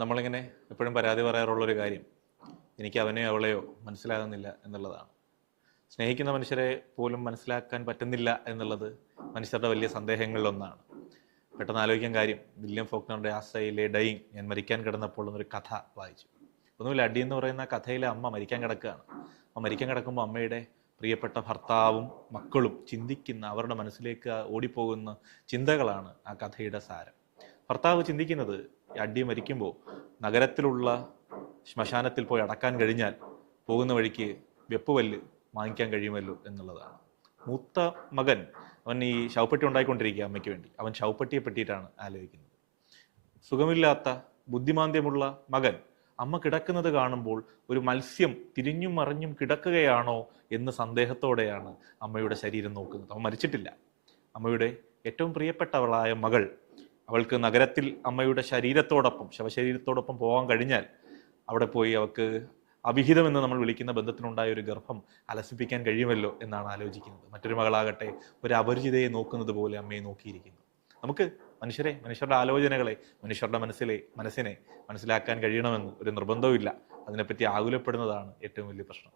നമ്മളിങ്ങനെ എപ്പോഴും പരാതി പറയാറുള്ളൊരു കാര്യം എനിക്ക് അവനെയോ അവളെയോ മനസ്സിലാകുന്നില്ല എന്നുള്ളതാണ്. സ്നേഹിക്കുന്ന മനുഷ്യരെ പോലും മനസ്സിലാക്കാൻ പറ്റുന്നില്ല എന്നുള്ളത് മനുഷ്യരുടെ വലിയ സന്ദേഹങ്ങളിലൊന്നാണ്. പെട്ടെന്ന് ആലോചിക്കാൻ കാര്യം, വില്യം ഫോക്നറുടെ ആസയിലെ ഡൈയിങ്, ഞാൻ മരിക്കാൻ കിടന്നപ്പോൾ എന്നൊരു കഥ വായിച്ചു. ഒന്നുമില്ല, അടി എന്ന് പറയുന്ന കഥയിലെ അമ്മ മരിക്കാൻ കിടക്കുകയാണ്. അമ്മ മരിക്കാൻ കിടക്കുമ്പോൾ അമ്മയുടെ പ്രിയപ്പെട്ട ഭർത്താവും മക്കളും ചിന്തിക്കുന്ന, അവരുടെ മനസ്സിലേക്ക് ഓടിപ്പോകുന്ന ചിന്തകളാണ് ആ കഥയുടെ സാരം. ഭർത്താവ് ചിന്തിക്കുന്നത്, അടി മരിക്കുമ്പോൾ നഗരത്തിലുള്ള ശ്മശാനത്തിൽ പോയി അടക്കാൻ കഴിഞ്ഞാൽ പോകുന്ന വഴിക്ക് വെപ്പുവല്ല് വാങ്ങിക്കാൻ കഴിയുമല്ലോ എന്നുള്ളതാണ്. മൂത്ത മകൻ, അവൻ ഈ ശവപ്പെട്ടി ഉണ്ടായിക്കൊണ്ടിരിക്കുക അമ്മയ്ക്ക് വേണ്ടി. അവൻ ശവപ്പെട്ടിയെ പറ്റിയിട്ടാണ് ആലോചിക്കുന്നത്. സുഖമില്ലാത്ത ബുദ്ധിമാന്ദ്യമുള്ള മകൻ അമ്മ കിടക്കുന്നത് കാണുമ്പോൾ ഒരു മത്സ്യം തിരിഞ്ഞും മറിഞ്ഞും കിടക്കുകയാണോ എന്ന് സന്ദേഹത്തോടെയാണ് അമ്മയുടെ ശരീരം നോക്കുന്നത്. അവൻ മരിച്ചിട്ടില്ല. അമ്മയുടെ ഏറ്റവും പ്രിയപ്പെട്ടവളായ മകൾ, അവൾക്ക് നഗരത്തിൽ അമ്മയുടെ ശരീരത്തോടൊപ്പം, ശവശരീരത്തോടൊപ്പം പോകാൻ കഴിഞ്ഞാൽ അവിടെ പോയി അവൾക്ക് അവിഹിതമെന്ന് നമ്മൾ വിളിക്കുന്ന ബന്ധത്തിനുണ്ടായ ഒരു ഗർഭം അലസിപ്പിക്കാൻ കഴിയുമല്ലോ എന്നാണ് ആലോചിക്കുന്നത്. മറ്റൊരു മകളാകട്ടെ ഒരു അപരിചിതയെ നോക്കുന്നത് പോലെ അമ്മയെ നോക്കിയിരിക്കുന്നു. നമുക്ക് മനുഷ്യരുടെ ആലോചനകളെ, മനുഷ്യരുടെ മനസ്സിനെ മനസ്സിലാക്കാൻ കഴിയണമെന്ന് ഒരു നിർബന്ധവുമില്ല. അതിനെപ്പറ്റി ആകുലപ്പെടുന്നതാണ് ഏറ്റവും വലിയ പ്രശ്നം.